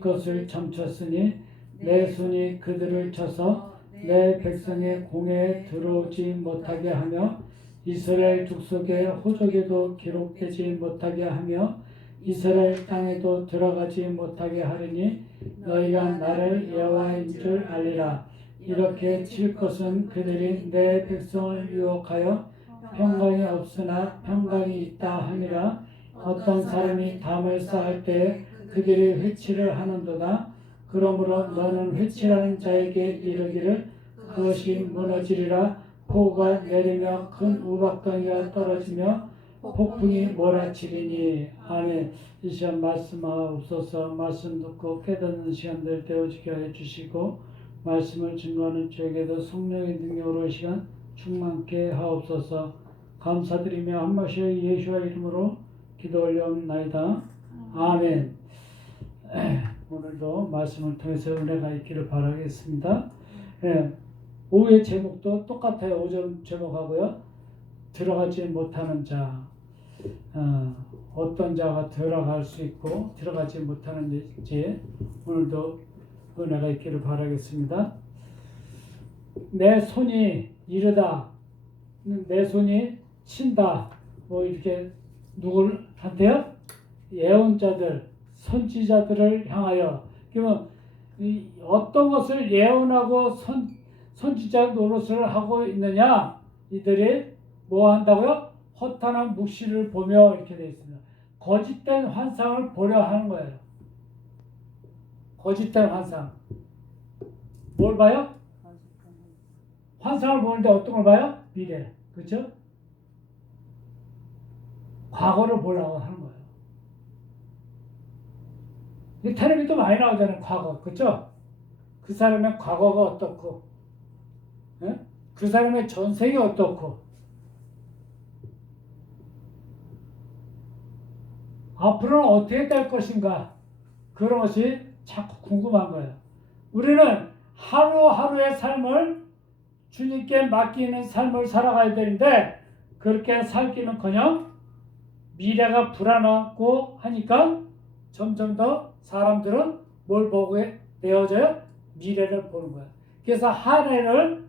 것을 점쳤으니 내 손이 그들을 쳐서 내 백성의 공회에 들어오지 못하게 하며 이스라엘 족속의 호족에도 기록되지 못하게 하며 이스라엘 땅에도 들어가지 못하게 하리니 너희가 나를 여호와인 줄 알리라. 이렇게 칠 것은 그들이 내 백성을 유혹하여 평강이 없으나 평강이 있다 함이라. 어떤 사람이 담을 쌓을 때에 그들이 회치를 하는도다. 그러므로 너는 회치하는 자에게 이르기를 그것이 무너지리라. 폭우가 내리며 큰 우박덩이가 떨어지며 폭풍이 몰아치리니. 아멘. 이 시간 말씀하옵소서. 말씀 듣고 깨닫는 시간들 되어지게 해주시고 말씀을 증거하는 저에게도 성령의 능력으로 시간 충만케 하옵소서. 감사드리며 한 번씩 예수와 이름으로 기도 올려옵나이다. 아멘. 오늘도 말씀을 통해서 은혜가 있기를 바라겠습니다. 오후의 제목도 똑같아요. 오전 제목하고요. 들어가지 못하는 자. 어떤 자가 들어갈 수 있고 들어가지 못하는지 오늘도 은혜가 있기를 바라겠습니다. 내 손이 이르다. 내 손이 친다. 뭐 이렇게 누굴 한테요? 예언자들, 선지자들을 향하여. 그러면 어떤 것을 예언하고 선지자 노릇을 하고 있느냐? 이들이 뭐 한다고요? 허탄한 묵시를 보며 이렇게 되어 있습니다. 거짓된 환상을 보려 하는 거예요. 거짓된 환상. 뭘 봐요? 환상을 보는데 어떤 걸 봐요? 미래. 그렇죠? 과거를 보려고 하는 거예요. 텔레비도 많이 나오잖아요. 과거. 그렇죠? 그 사람의 과거가 어떻고 그 사람의 전생이 어떻고 앞으로는 어떻게 될 것인가, 그런 것이 자꾸 궁금한 거예요. 우리는 하루하루의 삶을 주님께 맡기는 삶을 살아가야 되는데 그렇게 살기는커녕 미래가 불안하고 하니까 점점 더 사람들은 뭘 보고 되어져요? 미래를 보는 거예요. 그래서 한 해를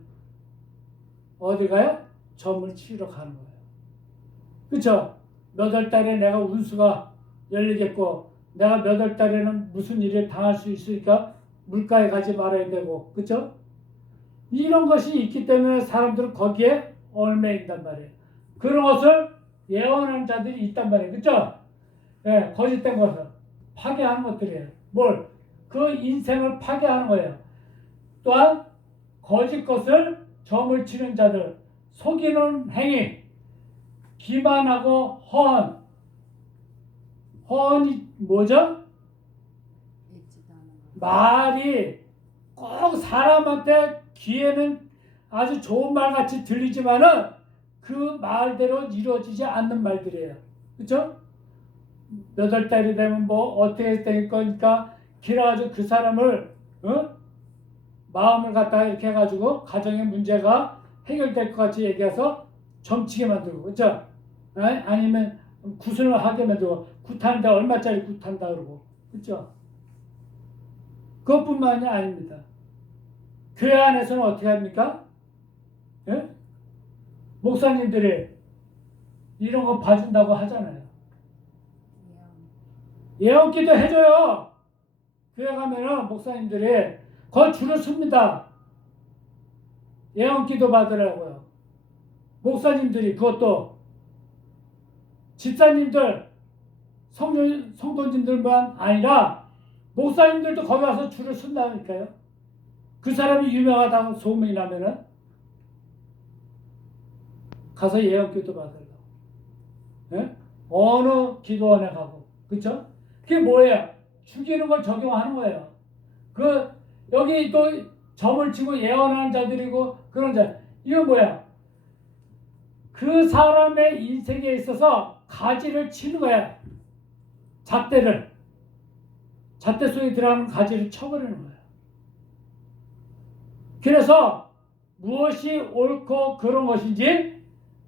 어디 가요? 점을 치러 가는 거예요. 그렇죠? 몇 월 달에 내가 운수가 열리겠고 내가 몇 월 달에는 무슨 일을 당할 수 있으니까 물가에 가지 말아야 되고, 그렇죠? 이런 것이 있기 때문에 사람들은 거기에 얽매인단 말이에요. 그런 것을 예언하는 자들이 있단 말이에요. 그렇죠? 예, 거짓된 것을 파괴하는 것들이에요. 뭘? 그 인생을 파괴하는 거예요. 또한 거짓 것을 점을 치는 자들, 속이는 행위, 기만하고 허언. 허언이 뭐죠? 말이 꼭 사람한테 귀에는 아주 좋은 말 같이 들리지만은 그 말대로 이루어지지 않는 말들이에요. 그렇죠? 몇 월 달이 되면 뭐 어떻게 될 거니까 길어가지고 그 사람을 마음을 갖다가 이렇게 해가지고 가정의 문제가 해결될 것 같이 얘기해서 점치게 만들고, 그렇죠? 아니면 굿을 하게 만들고, 굿하는데 얼마짜리 굿한다 그러고, 그렇죠? 그것뿐만이 아닙니다. 교회 안에서는 어떻게 합니까? 예? 목사님들이 이런 거 봐준다고 하잖아요. 예언기도 해줘요. 교회 가면은 목사님들이 거의 줄을 섭니다. 예언기도 받으라고요. 목사님들이, 그것도 집사님들, 성도님들만 아니라 목사님들도 거기 와서 줄을 쓴다니까요. 그 사람이 유명하다고 소문이 나면은 가서 예언기도 받으려고. 예? 어느 기도원에 가고, 그렇죠? 그게 뭐예요? 죽이는 걸 적용하는 거예요. 여기 또 점을 치고 예언하는 자들이고 그런 자. 이건 뭐야? 그 사람의 인생에 있어서 가지를 치는 거야. 잣대 속에 들어가는 가지를 쳐버리는 거야. 그래서 무엇이 옳고 그런 것인지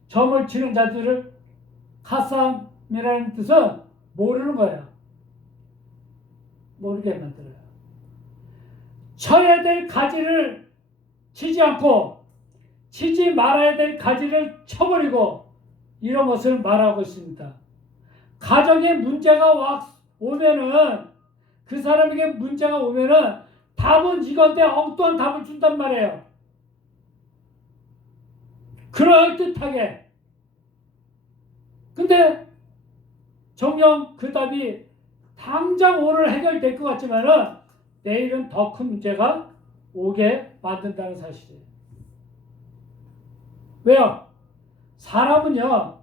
점을 치는 자들을 카삼이라는 뜻은 모르는 거야. 모르게 만들어요. 쳐야 될 가지를 치지 않고 치지 말아야 될 가지를 쳐버리고 이런 것을 말하고 있습니다. 가정에 문제가 오면은 그 사람에게 문제가 오면은 답은 이건데 엉뚱한 답을 준단 말이에요. 그럴듯하게. 근데 정녕 그 답이 당장 오늘 해결될 것 같지만은 내일은 더 큰 문제가 오게 만든다는 사실이에요. 왜요? 사람은요,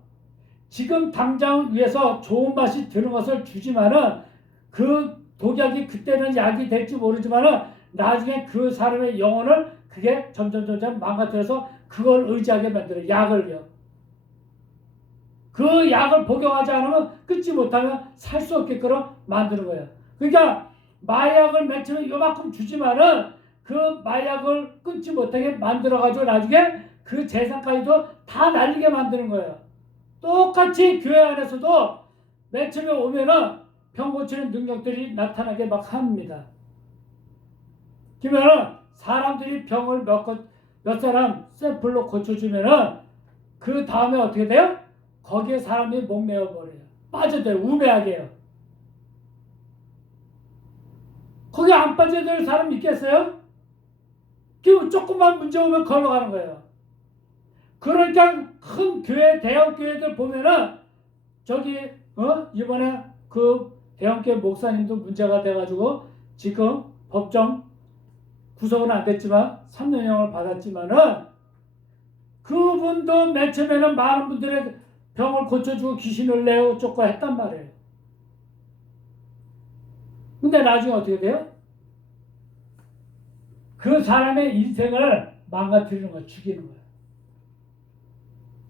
지금 당장 위해서 좋은 맛이 드는 것을 주지만은 그 독약이 그때는 약이 될지 모르지만은 나중에 그 사람의 영혼을 그게 점점 망가뜨려서 그걸 의지하게 만들어요. 약을요. 그 약을 복용하지 않으면 끊지 못하면 살 수 없게끔 만드는 거예요. 그러니까 마약을 맨 처음에 요만큼 주지만은 그 마약을 끊지 못하게 만들어가지고 나중에 그 재산까지도 다 날리게 만드는 거예요. 똑같이 교회 안에서도 맨 처음에 오면은 병 고치는 능력들이 나타나게 막 합니다. 그러면은 사람들이 병을 몇 사람 샘플로 고쳐주면은 그 다음에 어떻게 돼요? 거기에 사람이 목매어 버려요. 빠져들어요. 우매하게 해요. 거기 안 빠져들 사람 있겠어요? 그 조금만 문제 오면 걸어가는 거예요. 그러니까 큰 교회, 대형 교회들 보면은 저기 이번에 그 대형교회 목사님도 문제가 돼가지고 지금 법정 구속은 안 됐지만 3년형을 받았지만은 그분도 맨 처음에는 많은 분들의 병을 고쳐주고 귀신을 내어 쫓고 했단 말이에요. 근데 나중에 어떻게 돼요? 그 사람의 인생을 망가뜨리는 거예요. 죽이는 거예요.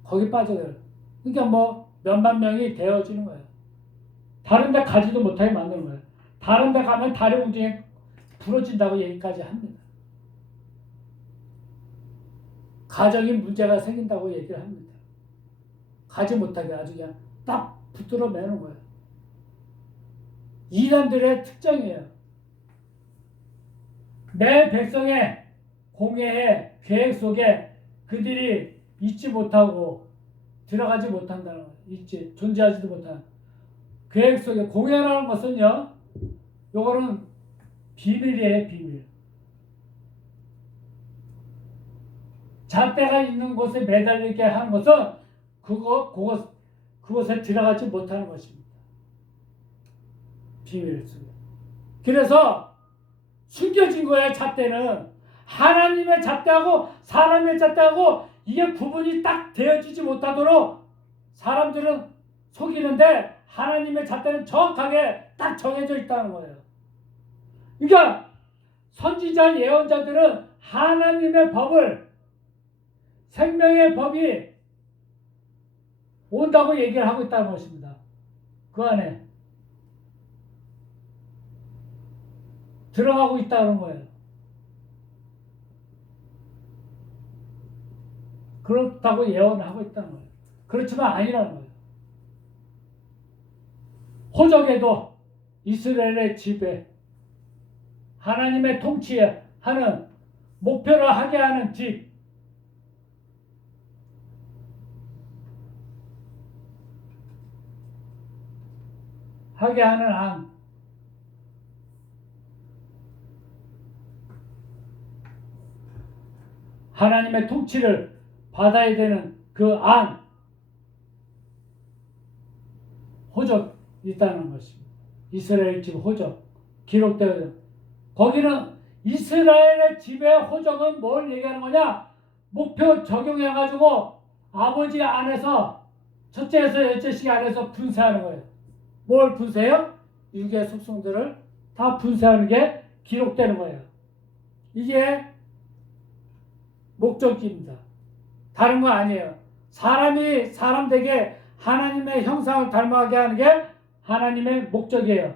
거기 빠져들어요. 그러니까 뭐 몇만 명이 되어지는 거예요. 다른 데 가지도 못하게 만드는 거예요. 다른 데 가면 다리 웅덩이 부러진다고 얘기까지 합니다. 가정이 문제가 생긴다고 얘기를 합니다. 가지 못하게 아주 그냥 딱 붙들어 매는 거예요. 이단들의 특징이에요. 내 백성의 공예의 계획 속에 그들이 있지 못하고 들어가지 못한다는 거예요. 존재하지도 못하는 계획 속에. 공예라는 것은요, 요거는 비밀이에요. 비밀. 잣대가 있는 곳에 매달리게 하는 것은 그곳에 들어가지 못하는 것입니다. 비밀 속에. 그래서 숨겨진 거예요. 잣대는. 하나님의 잣대하고 사람의 잣대하고 이게 구분이 딱 되어지지 못하도록 사람들은 속이는데 하나님의 잣대는 정확하게 딱 정해져 있다는 거예요. 그러니까 선지자 예언자들은 하나님의 법을, 생명의 법이 온다고 얘기를 하고 있다는 것입니다. 그 안에 들어가고 있다는 거예요. 그렇다고 예언하고 있다는 거예요. 그렇지만 아니라는 거예요. 호적에도 이스라엘의 지배, 하나님의 통치하는 목표로 하게 하는 집, 하게 하는 안, 하나님의 통치를 받아야 되는 그 안, 호적 있다는 것입니다. 이스라엘 집 호적 기록되어 거기는 이스라엘의 집의 호적은 뭘 얘기하는 거냐? 목표 적용해가지고 아버지 안에서 첫째에서 열째씩 안에서 분쇄하는 거예요. 뭘 분쇄해요? 육의 속성들을 다 분쇄하는 게 기록되는 거예요. 이게 목적입니다. 다른 거 아니에요. 사람이 사람 되게 하나님의 형상을 닮아가게 하는 게 하나님의 목적이에요.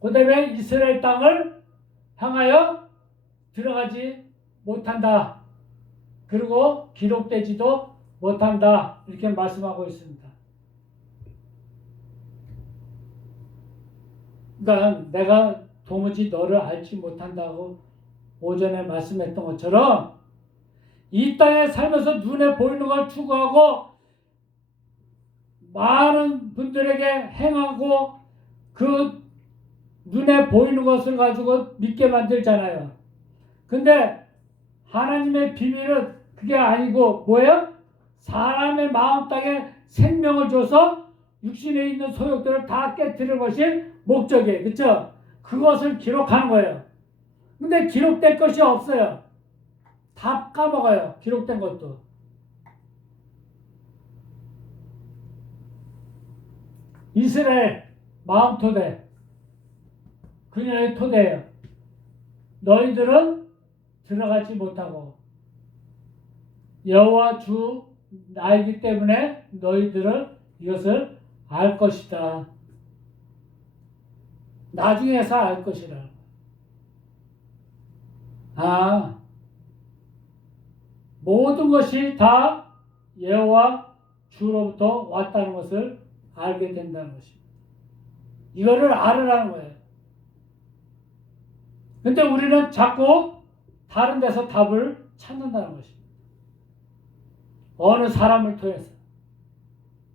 그 다음에 이스라엘 땅을 향하여 들어가지 못한다. 그리고 기록되지도 못한다. 이렇게 말씀하고 있습니다. 그러니까 내가 도무지 너를 알지 못한다고 오전에 말씀했던 것처럼 이 땅에 살면서 눈에 보이는 걸 추구하고 많은 분들에게 행하고 그 눈에 보이는 것을 가지고 믿게 만들잖아요. 근데 하나님의 비밀은 그게 아니고 뭐예요? 사람의 마음 땅에 생명을 줘서 육신에 있는 소욕들을 다 깨뜨리는 것이 목적이에요. 그렇죠? 그것을 기록하는 거예요. 근데 기록된 것이 없어요. 다 까먹어요. 기록된 것도. 이스라엘 마음 토대, 그녀의 토대예요. 너희들은 들어가지 못하고 여호와 주 나이기 때문에 너희들은 이것을 알 것이다. 나중에서 알 것이라. 모든 것이 다 여호와 주로부터 왔다는 것을 알게 된다는 것입니다. 이거를 알으라는 거예요. 근데 우리는 자꾸 다른 데서 답을 찾는다는 것입니다. 어느 사람을 통해서.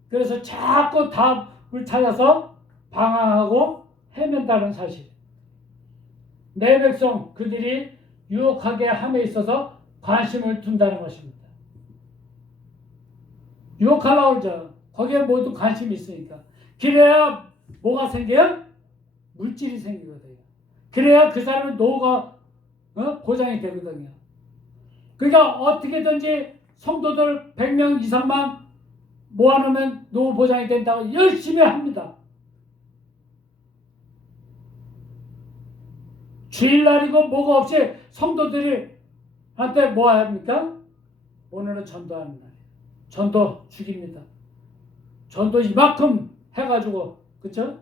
그래서 자꾸 답을 찾아서 방황하고 헤맨다는 사실. 내 백성 그들이 유혹하게 함에 있어서 관심을 둔다는 것입니다. 유혹하려고 그러죠. 거기에 모두 관심이 있으니까. 그래야 뭐가 생겨요? 물질이 생기거든요. 그래야 그 사람의 노후가 보장이 되거든요. 그러니까 어떻게든지 성도들 100명 이상만 모아놓으면 노후 보장이 된다고 열심히 합니다. 주일날이고 뭐가 없이 성도들이 한테 뭐 합니까? 오늘은 전도하는 날이에요. 전도 죽입니다. 전도 이만큼 해가지고, 그쵸?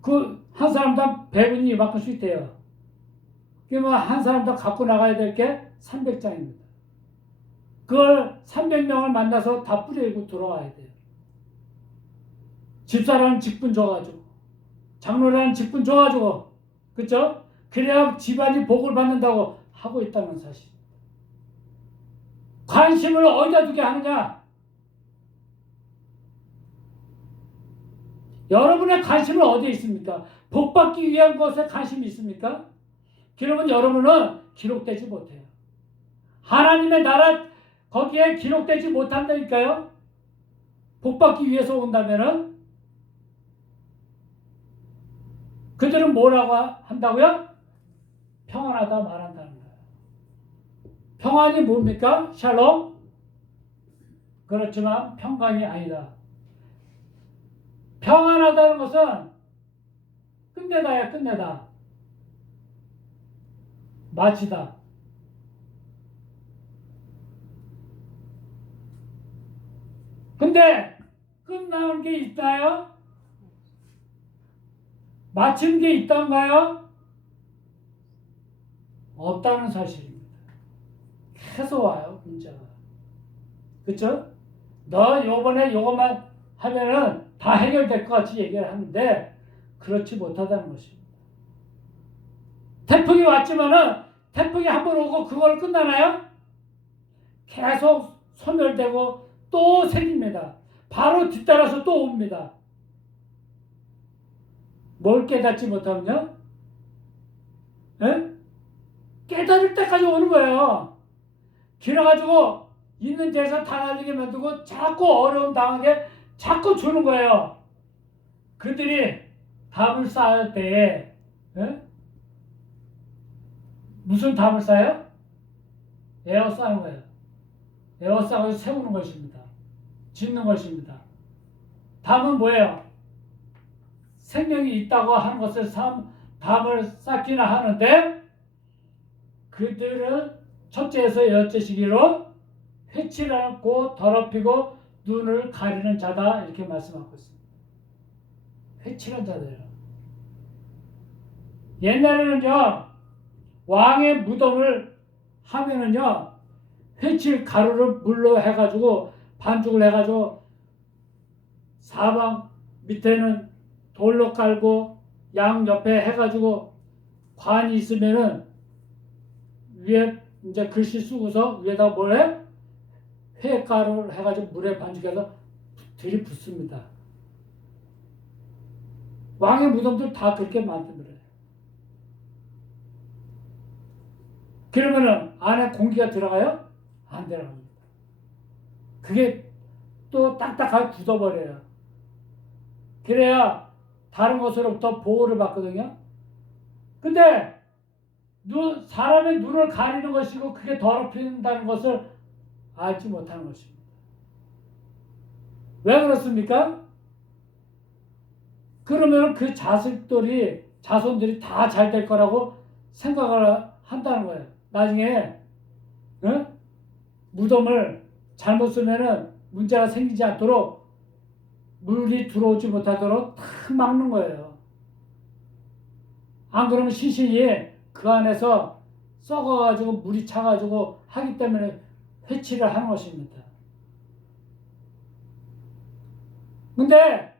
그 한 사람당 100원이 이만큼씩 돼요. 그러면 한 사람당 갖고 나가야 될 게 300장입니다. 그걸 300명을 만나서 다 뿌리고 돌아와야 돼요. 집사라는 직분 줘가지고, 장로라는 직분 줘가지고, 그쵸? 그래야 집안이 복을 받는다고 하고 있다는 사실. 관심을 어디다 두게 하느냐? 여러분의 관심은 어디에 있습니까? 복받기 위한 것에 관심이 있습니까? 그러면 여러분은 기록되지 못해요. 하나님의 나라 거기에 기록되지 못한다니까요. 복받기 위해서 온다면은 그들은 뭐라고 한다고요? 평안하다 말한다는 거예요. 평안이 뭡니까? 샬롬? 그렇지만 평강이 아니다. 평안하다는 것은 끝내다야, 끝내다. 마치다. 근데 끝나는 게 있나요? 마친 게 있던가요? 없다는 사실입니다. 계속 와요, 문자가. 그쵸? 너 요번에 요것만 하면은 다 해결될 것 같이 얘기를 하는데 그렇지 못하다는 것입니다. 태풍이 왔지만은 태풍이 한 번 오고 그걸 끝나나요? 계속 소멸되고 또 생깁니다. 바로 뒤따라서 또 옵니다. 뭘 깨닫지 못하면요? 에? 깨달을 때까지 오는 거예요. 그래가지고 있는 데서 다 날리게 만들고 자꾸 어려움 당하게 자꾸 주는 거예요. 그들이 답을 쌓을 때에 무슨 답을 쌓아요? 에워싸는 거예요. 에워싸고 세우는 것입니다. 짓는 것입니다. 답은 뭐예요? 생명이 있다고 하는 것을 답을 쌓기나 하는데 그들은 첫째에서 여째 시기로 회치를 않고 더럽히고 눈을 가리는 자다 이렇게 말씀하고 있습니다. 회칠한 자들이요. 옛날에는요 왕의 무덤을 하면은요 회칠 가루를 물로 해가지고 반죽을 해가지고 사방 밑에는 돌로 깔고 양 옆에 해가지고 관이 있으면은 위에 이제 글씨 쓰고서 위에다 뭘 해? 회가루를 해가지고 물에 반죽해서 들이붓습니다. 왕의 무덤들 다 그렇게 만들어요. 그러면은 안에 공기가 들어가요? 안 들어갑니다. 그게 또 딱딱하게 굳어버려요. 그래야 다른 것으로부터 보호를 받거든요. 근데 사람의 눈을 가리는 것이고 그게 더럽힌다는 것을 알지 못하는 것입니다. 왜 그렇습니까? 그러면 그 자손들이 다 잘 될 거라고 생각을 한다는 거예요. 나중에 무덤을 잘못 쓰면은 문제가 생기지 않도록 물이 들어오지 못하도록 다 막는 거예요. 안 그러면 시신이 그 안에서 썩어가지고 물이 차가지고 하기 때문에 회치를 하는 것입니다. 근데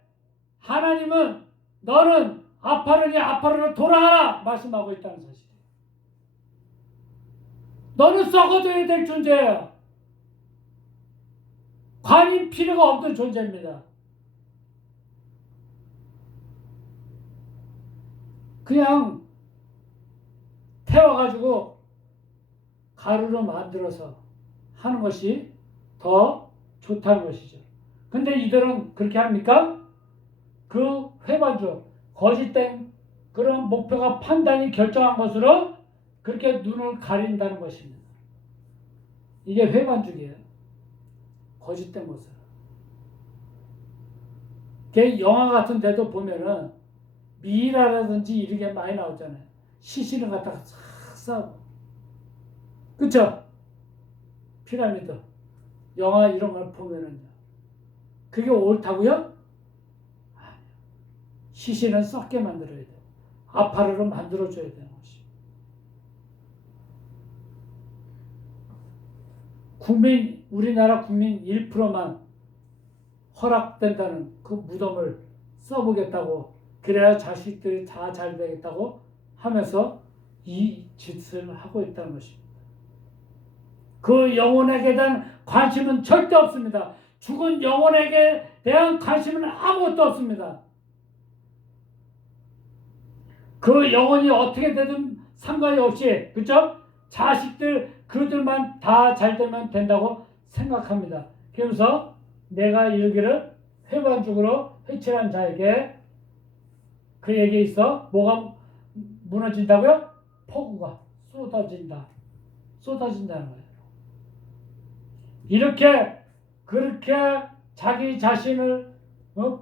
하나님은 너는 아파르니 아파르로 돌아가라 말씀하고 있다는 사실이에요. 너는 썩어져야 될 존재예요. 관이 필요가 없는 존재입니다. 그냥 태워가지고 가루로 만들어서 하는 것이 더 좋다는 것이죠. 근데 이들은 그렇게 합니까? 그 회반주, 거짓된 그런 목표가 판단이 결정한 것으로 그렇게 눈을 가린다는 것입니다. 이게 회반죽이에요. 거짓된 것을. 영화 같은 데도 보면은 미이라든지 이런 게 많이 나오잖아요. 시신을 갖다가 싹 싸고. 그쵸? 피라미드. 영화 이런 걸 보면은요. 그게 옳다고요? 시신은 썩게 만들어야 돼요. 아파르로 만들어줘야 되는 것이. 우리나라 국민 1%만 허락된다는 그 무덤을 써보겠다고, 그래야 자식들이 다 잘 되겠다고 하면서 이 짓을 하고 있다는 것입니다. 그 영혼에게 대한 관심은 절대 없습니다. 죽은 영혼에게 대한 관심은 아무것도 없습니다. 그 영혼이 어떻게 되든 상관이 없이, 그렇죠? 자식들 그들만 다 잘 되면 된다고 생각합니다. 그래서 내가 이르기를 회반죽으로 회칠한 자에게, 그에게 있어 뭐가 무너진다고요? 폭우가 쏟아진다는 거예요. 그렇게 자기 자신을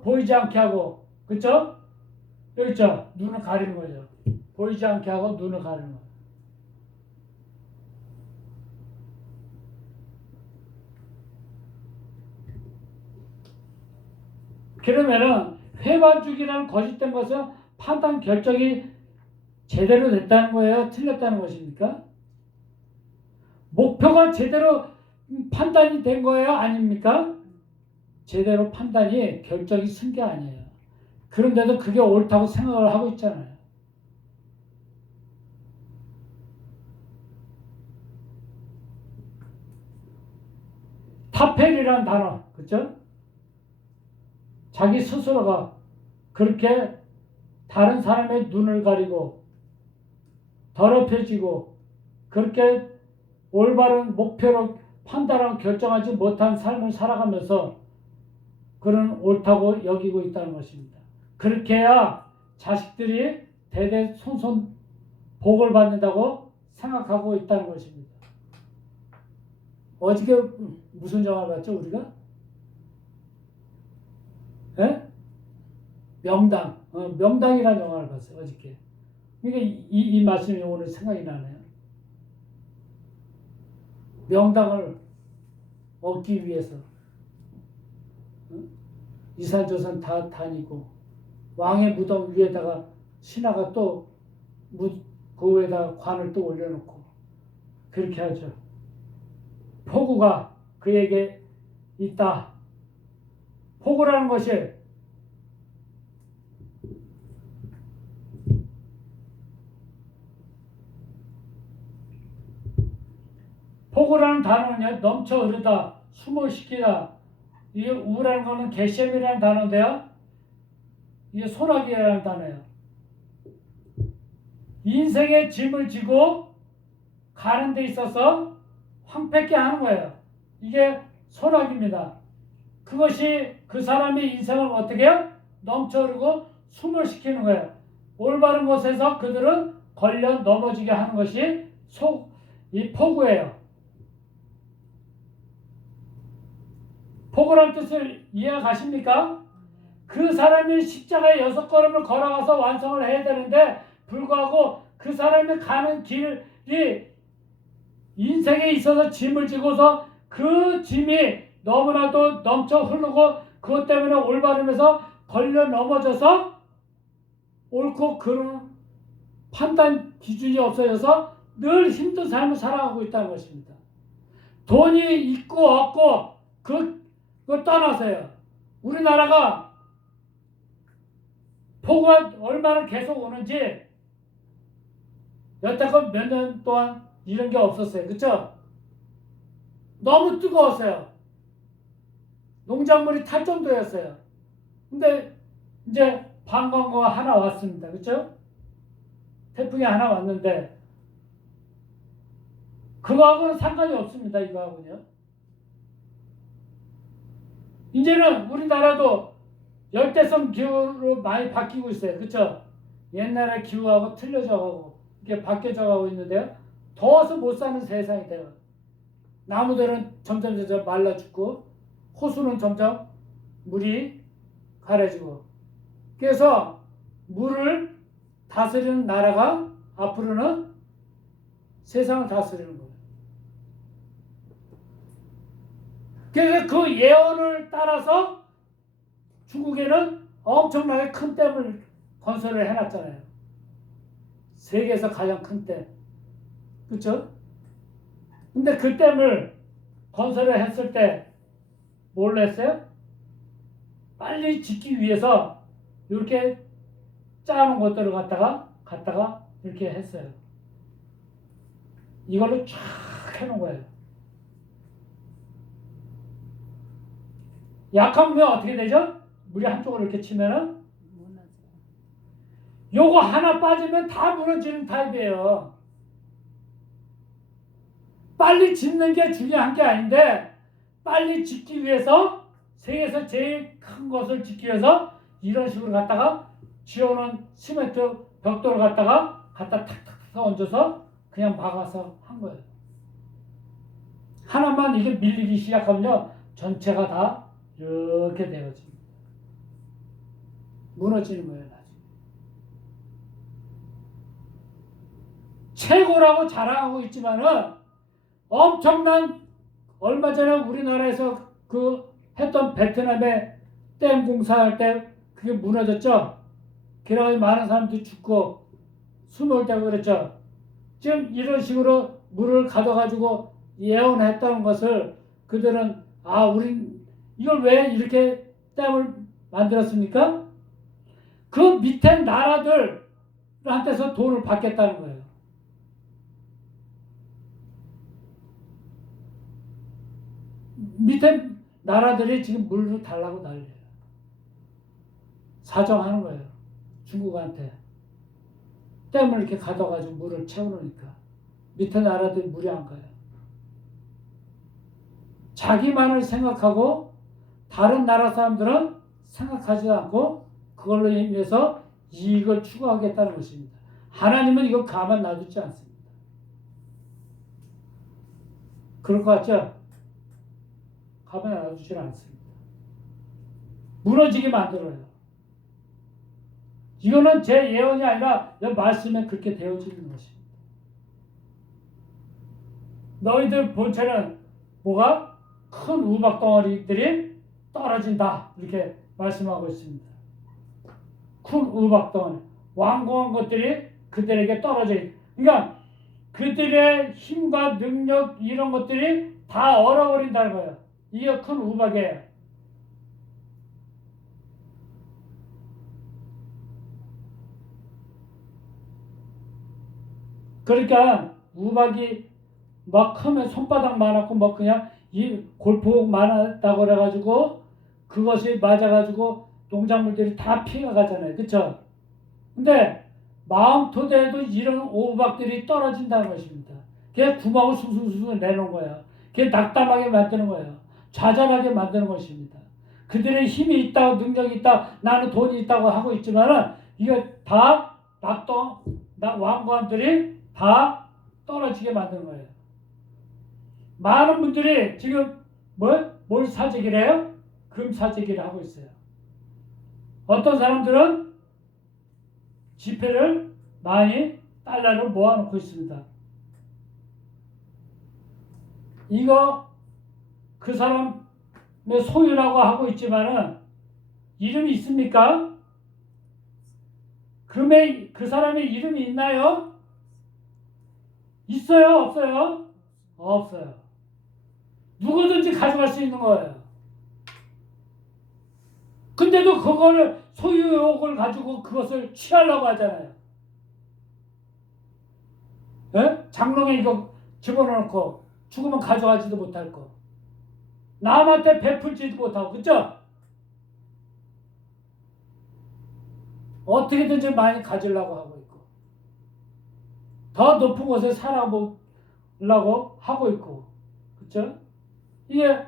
보이지 않게 하고, 그렇죠? 여기 있죠? 눈을 가리는 거죠. 보이지 않게 하고 눈을 가리는 거예요. 그러면은 회반죽이라는 거짓된 것은 판단 결정이 제대로 됐다는 거예요? 틀렸다는 것입니까? 목표가 제대로 판단이 된 거예요? 아닙니까? 제대로 판단이 결정이 쓴 게 아니에요. 그런데도 그게 옳다고 생각을 하고 있잖아요. 타펠이라는 단어, 그렇죠? 자기 스스로가 그렇게 다른 사람의 눈을 가리고 더럽혀지고 그렇게 올바른 목표로 판단하고 결정하지 못한 삶을 살아가면서 그런 옳다고 여기고 있다는 것입니다. 그렇게 해야 자식들이 대대손손 복을 받는다고 생각하고 있다는 것입니다. 어저께 무슨 영화를 봤죠, 우리가? 예? 명당. 명당이라는 영화를 봤어요, 어저께. 그러니까 이 말씀이 오늘 생각이 나네요. 명당을 얻기 위해서 이산저산 다 다니고 왕의 무덤 위에다가 신하가 또 그 위에다가 관을 또 올려놓고 그렇게 하죠. 폭우가 그에게 있다. 폭우라는 것이 폭우라는 단어는요, 넘쳐 흐르다, 숨을 시키다. 이 우라는 거는 게셈이라는 단어인데요. 이게 소나기라는 단어예요. 인생의 짐을 지고 가는 데 있어서 황폐케 하는 거예요. 이게 소나기입니다. 그것이 그 사람의 인생을 어떻게 해요? 넘쳐 흐르고 숨을 시키는 거예요. 올바른 곳에서 그들은 걸려 넘어지게 하는 것이 이 폭우예요. 폭우란 뜻을 이해가십니까? 그 사람이 십자가의 6걸음을 걸어가서 완성을 해야 되는데 불구하고 그 사람이 가는 길이 인생에 있어서 짐을 지고서 그 짐이 너무나도 넘쳐 흐르고 그것 때문에 올바름에서 걸려 넘어져서 옳고 그른 판단 기준이 없어져서 늘 힘든 삶을 살아가고 있다는 것입니다. 돈이 있고 없고 그걸 떠나서요. 우리나라가 폭우가 얼마나 계속 오는지 여태껏 몇 년 동안 이런 게 없었어요. 그렇죠? 너무 뜨거웠어요. 농작물이 탈 정도였어요. 근데 이제 방광호가 하나 왔습니다. 그렇죠? 태풍이 하나 왔는데 그거하고는 상관이 없습니다. 이거하고는요. 이제는 우리나라도 열대성 기후로 많이 바뀌고 있어요. 그렇죠? 옛날의 기후하고 틀려져 가고 이렇게 바뀌어져 가고 있는데요. 더워서 못 사는 세상이 돼요. 나무들은 점점 말라 죽고 호수는 점점 물이 가려지고 그래서 물을 다스리는 나라가 앞으로는 세상을 다스리는 거예요. 그래서 그 예언을 따라서 중국에는 엄청나게 큰 댐을 건설을 해놨잖아요. 세계에서 가장 큰 댐. 그렇죠? 근데 그 댐을 건설을 했을 때 뭘 했어요? 빨리 짓기 위해서 이렇게 짜놓은 것들을 갖다가 이렇게 했어요. 이걸로 쫙 해놓은 거예요. 약한 물이 어떻게 되죠? 물이 한쪽으로 이렇게 치면은 요거 하나 빠지면 다 무너지는 타입이에요. 빨리 짓는 게 중요한 게 아닌데 빨리 짓기 위해서 세계에서 제일 큰 것을 짓기 위해서 이런 식으로 갖다가 지어놓은 시멘트 벽돌을 갖다 탁탁탁 얹어서 그냥 막아서 한 거예요. 하나만 이게 밀리기 시작하면요 전체가 다 이렇게 되어집니다. 무너지는 거예요. 나중에. 최고라고 자랑하고 있지만은 엄청난 얼마 전에 우리나라에서 그 했던 베트남의 댐 공사할 때 그게 무너졌죠. 그래가지고 많은 사람들이 죽고 숨을 대고 그랬죠. 지금 이런 식으로 물을 가둬가지고 예언했다는 것을 그들은 우린 이걸 왜 이렇게 댐을 만들었습니까? 그 밑에 나라들한테서 돈을 받겠다는 거예요. 밑에 나라들이 지금 물로 달라고 난리예요. 사정하는 거예요. 중국한테. 댐을 이렇게 가둬가지고 물을 채우니까 밑에 나라들이 물이 안 가요. 자기만을 생각하고 다른 나라 사람들은 생각하지 않고 그걸로 인해서 이익을 추구하겠다는 것입니다. 하나님은 이거 가만 놔두지 않습니다. 그럴 것 같죠? 가만 놔두지 않습니다. 무너지게 만들어요. 이거는 제 예언이 아니라 말씀에 그렇게 되어지는 것입니다. 너희들 본체는 뭐가? 큰 우박 덩어리들이 떨어진다. 이렇게 말씀하고 있습니다. 큰 우박 덩어리. 완고한 것들이 그들에게 떨어져 있다. 그러니까 그들의 힘과 능력 이런 것들이 다 얼어버린다는 거예요. 이게 큰 우박이에요. 그러니까 우박이 막 크면 손바닥 많았고 뭐 그냥 이 골프공 많았다고 그래가지고 그것이 맞아가지고 농작물들이 다 피가 가잖아요. 그쵸? 근데 마음 토대에도 이런 오박들이 떨어진다는 것입니다. 그게 구멍을 숭숭숭 내놓은 거야. 그게 낙담하게 만드는 거예요. 좌절하게 만드는 것입니다. 그들의 힘이 있다, 능력이 있다, 나는 돈이 있다고 하고 있지만은 이게 다 왕관들이 다 떨어지게 만드는 거예요. 많은 분들이 지금 뭘 사재기를 해요? 금 사재기를 하고 있어요. 어떤 사람들은 지폐를 많이 달러를 모아놓고 있습니다. 이거 그 사람의 소유라고 하고 있지만은 이름이 있습니까? 금에 그 사람의 이름이 있나요? 있어요? 없어요? 없어요. 누구든지 가져갈 수 있는 거예요. 근데도 그거를 소유욕을 가지고 그것을 취하려고 하잖아요. 예? 장롱에 이거 집어넣고 죽으면 가져가지도 못할 거. 남한테 베풀지도 못하고, 그죠? 어떻게든지 많이 가지려고 하고 있고, 더 높은 곳에 살아보려고 하고 있고, 그죠? 이게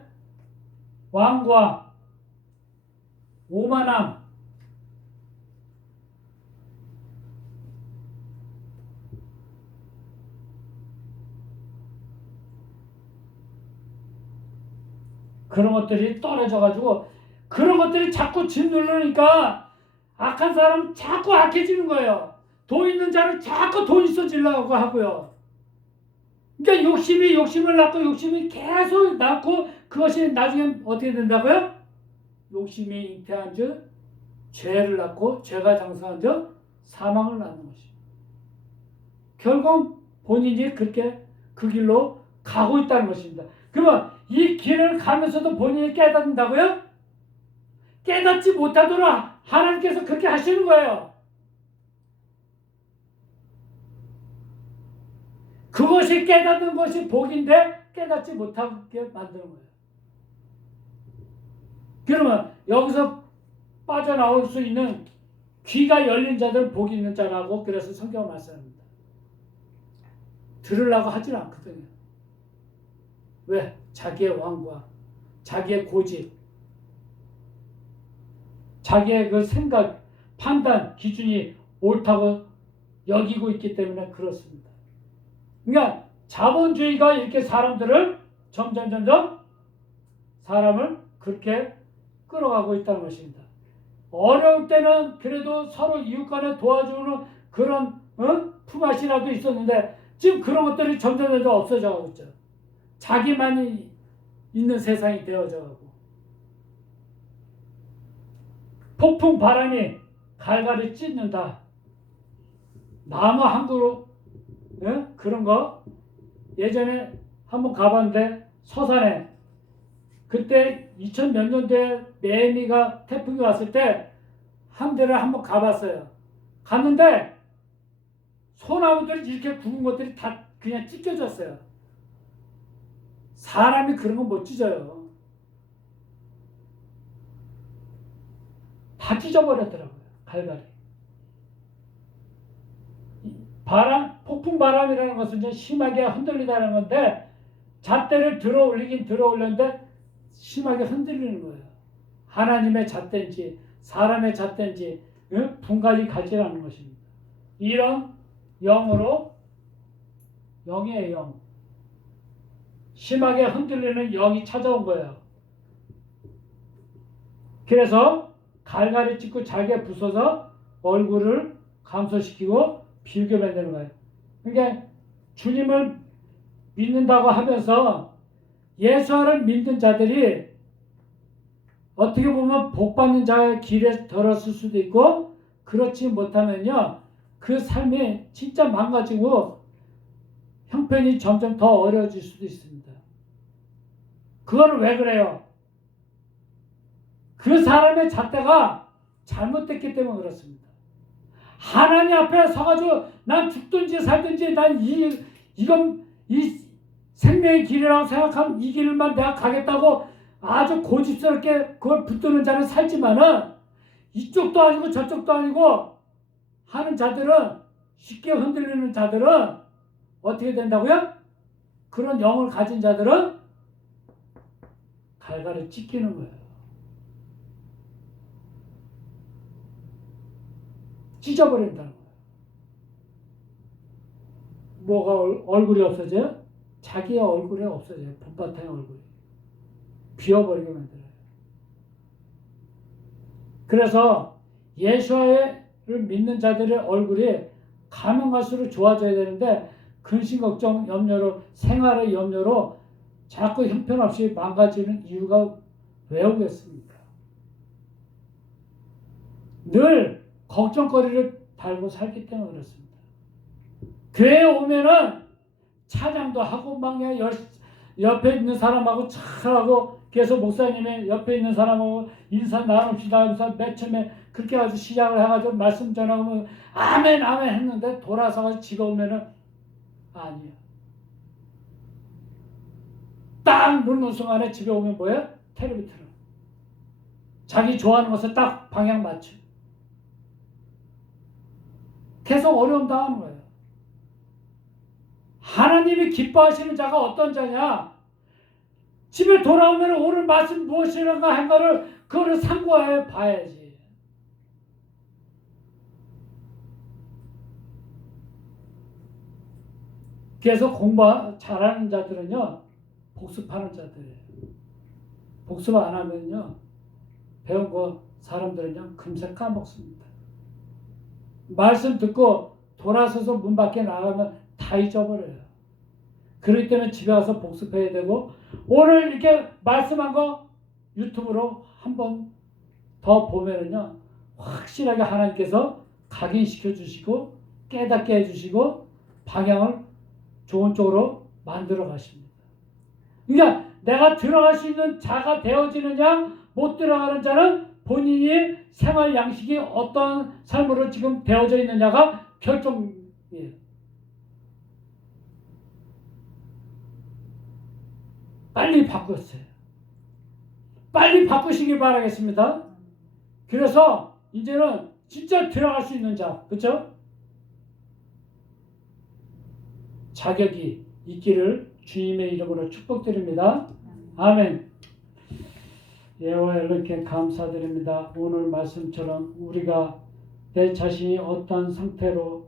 왕과 오만함, 그런 것들이 떨어져가지고 그런 것들이 자꾸 짓누르니까 악한 사람은 자꾸 악해지는 거예요. 돈 있는 자는 자꾸 돈 있어지려고 하고요. 그러니까 욕심을 낳고 욕심이 계속 낳고 그것이 나중에 어떻게 된다고요? 욕심이 잉태한 즉 죄를 낳고 죄가 장성한 즉 사망을 낳는 것입니다. 결국 본인이 그렇게 그 길로 가고 있다는 것입니다. 그러면 이 길을 가면서도 본인이 깨닫는다고요? 깨닫지 못하도록 하나님께서 그렇게 하시는 거예요. 그것이 깨닫는 것이 복인데 깨닫지 못하게 만드는 거예요. 그러면 여기서 빠져나올 수 있는 귀가 열린 자들은 복이 있는 자라고 그래서 성경을 말씀합니다. 들으려고 하질 않거든요. 왜? 자기의 왕과 자기의 고집, 자기의 그 생각, 판단, 기준이 옳다고 여기고 있기 때문에 그렇습니다. 그러니까 자본주의가 이렇게 사람들을 점점 사람을 그렇게 끌어가고 있다는 것입니다. 어려울 때는 그래도 서로 이웃 간에 도와주는 그런 품앗이라도 있었는데 지금 그런 것들이 점점 없어져 가고 있죠. 자기만이 있는 세상이 되어져 가고 폭풍 바람이 갈갈이 찢는다. 나무 한 그루 그런 거 예전에 한번 가봤는데 서산에 그때 2000 몇 년도에 매미가 태풍이 왔을 때 한 대를 한번 가봤어요. 갔는데 소나무들이 이렇게 굵은 것들이 다 그냥 찢겨졌어요. 사람이 그런 건 못 찢어요. 다 찢어버렸더라고요. 갈갈이. 폭풍 바람이라는 것은 좀 심하게 흔들리다는 건데 잣대를 들어 올렸는데 심하게 흔들리는 거예요. 하나님의 잣대인지 사람의 잣대인지 분간이 가지 않는 것입니다. 이런 영으로 영이에요. 영. 심하게 흔들리는 영이 찾아온 거예요. 그래서 갈갈이 찢고 잘게 부숴서 얼굴을 감소시키고 비교 만드는 거예요. 그러니까 주님을 믿는다고 하면서 예수를 믿는 자들이 어떻게 보면 복받는 자의 길에 들었을 수도 있고 그렇지 못하면요 그 삶이 진짜 망가지고 형편이 점점 더 어려워질 수도 있습니다. 그거는 왜 그래요? 그 사람의 잣대가 잘못됐기 때문에 그렇습니다. 하나님 앞에 서가지고 난 죽든지 살든지 난 이 생명의 길이라고 생각하면 이 길만 내가 가겠다고 아주 고집스럽게 그걸 붙드는 자는 살지만은 이쪽도 아니고 저쪽도 아니고 하는 자들은, 쉽게 흔들리는 자들은 어떻게 된다고요? 그런 영을 가진 자들은 갈갈이 찢기는 거예요. 찢어버린다는 거예요. 뭐가 얼굴이 없어져요? 자기의 얼굴이 없어져요. 본바탕의 얼굴이. 비워버리게 만들어요. 그래서 예수를 믿는 자들의 얼굴이 가면 갈수록 좋아져야 되는데 근심 걱정 염려로, 생활의 염려로 자꾸 형편없이 망가지는 이유가 왜 오겠습니까? 늘 걱정거리를 달고 살기 때문에 그렇습니다. 교회에 오면은 찬양도 하고 막 옆에 있는 사람하고 잘하고, 그래서 목사님이 옆에 있는 사람하고 인사 나눕시다 하면서 맨 처음에 그렇게 아주 시작을 해가지고 말씀 전하면 아멘 아멘 했는데 돌아서 집에 오면은 아니야. 딱 누르는 순간에 집에 오면 뭐예요? 텔레비 틀어. 자기 좋아하는 것을 딱 방향 맞춰. 계속 어려움 당하는 거예요. 하나님이 기뻐하시는 자가 어떤 자냐? 집에 돌아오면 오늘 말씀 무엇이라가 한 거를 그거를 상고해 봐야지. 그래서 공부 잘하는 자들은요, 복습하는 자들이에요. 복습 안 하면요, 배운 거 사람들은요 금세 까먹습니다. 말씀 듣고 돌아서서 문 밖에 나가면 다 잊어버려요. 그렇기 때문에 집에 가서 복습해야 되고, 오늘 이렇게 말씀한 거 유튜브로 한번 더 보면은요, 확실하게 하나님께서 각인시켜 주시고 깨닫게 해주시고 방향을 좋은 쪽으로 만들어 가십니다. 그러니까 내가 들어갈 수 있는 자가 되어지느냐 못 들어가는 자는 본인이 생활 양식이 어떤 삶으로 지금 되어져 있느냐가 결정이에요. 빨리 바꿨어요. 빨리 바꾸시길 바라겠습니다. 그래서 이제는 진짜 들어갈 수 있는 자, 그렇죠? 자격이 있기를 주님의 이름으로 축복드립니다. 아멘. 여호와 엘로케 감사드립니다. 오늘 말씀처럼 우리가 내 자신이 어떤 상태로